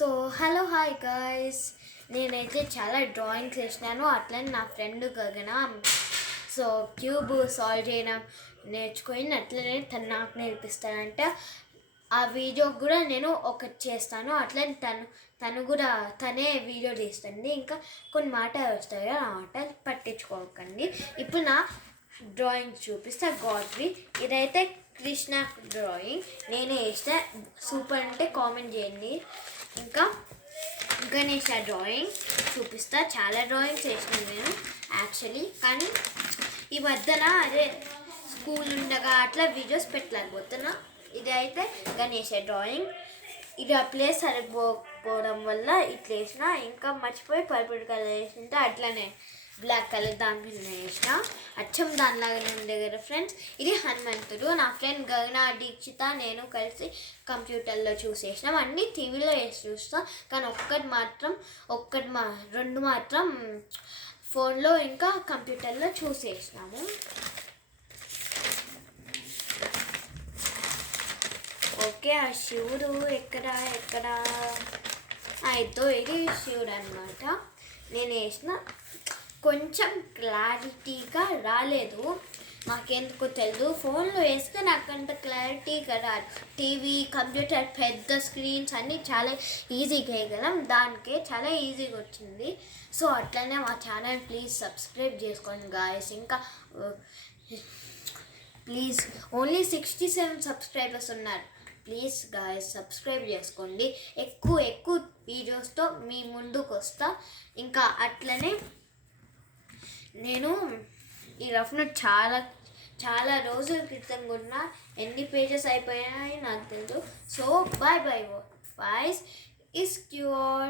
So hello hi guys, నేనైతే చాలా drawings వేసినాను. అట్లనే నా ఫ్రెండ్ గగన సో క్యూబ్ సాల్వ్ చేయడం నేర్చుకొని అట్లనే తను నాకు నేర్పిస్తానంట. ఆ వీడియో కూడా నేను ఒకటి చేస్తాను. అట్లనే తను కూడా తనే వీడియో తీస్తుంది. ఇంకా కొన్ని మాటలు వస్తాయి కదా, ఆ మాటలు పట్టించుకోకండి. ఇప్పుడు నా డ్రాయింగ్ చూపిస్తా. గాడ్వి ఇదైతే కృష్ణ డ్రాయింగ్ నేనే వేస్తే సూపర్ అంటే కామెంట్ చేయండి. ఇంకా గణేష్ డ్రాయింగ్ చూపిస్తా. చాలా డ్రాయింగ్స్ వేసినాను నేను యాక్చువల్లీ, కానీ ఈ మధ్యన అదే స్కూల్ ఉండగా అట్లా వీడియోస్ పెట్టలేకపోతున్నా. ఇది అయితే గణేష్ డ్రాయింగ్. ఇది ఆ ప్లేస్ సరిపోవడం వల్ల ఇట్లా వేసిన. ఇంకా మర్చిపోయి పర్పుల్ కలర్ వేసింటే అట్లనే బ్లాక్ కలర్ దాని మీద వేసిన. అచ్చం దానిలాగానే ఉంది కదా ఫ్రెండ్స్. ఇది హనుమంతుడు. నా ఫ్రెండ్ గగన దీక్షిత నేను కలిసి కంప్యూటర్లో చూసేసినాం. అన్నీ టీవీలో వేసి చూస్తాం, కానీ రెండు మాత్రం ఫోన్లో ఇంకా కంప్యూటర్లో చూసేసినాము. ఓకే, ఆ శివుడు ఎక్కడ ఇది శివుడు అనమాట. నేను వేసిన కొంచెం క్లారిటీగా రాలేదు, నాకెందుకు తెలియదు. ఫోన్లో వేస్తే నాకంత క్లారిటీగా రాదు. టీవీ కంప్యూటర్ పెద్ద స్క్రీన్స్ అన్నీ చాలా ఈజీగా వేయగలం, దానికే చాలా ఈజీగా వచ్చింది. సో అట్లనే మా ఛానల్ ప్లీజ్ సబ్స్క్రైబ్ చేసుకోండి గాయస్. ఇంకా ప్లీజ్ ఓన్లీ 67 సబ్స్క్రైబర్స్ ఉన్నారు. ప్లీజ్ గాయస్ సబ్స్క్రైబ్ చేసుకోండి. ఎక్కువ వీడియోస్తో మీ ముందుకు వస్తా. ఇంకా అట్లనే నేను ఈ రఫ్ నోట్ చాలా రోజుల క్రితం కొన్నా. ఎన్ని పేజెస్ అయిపోయాయి నాకు తెలియదు. So bye bye voice is cure.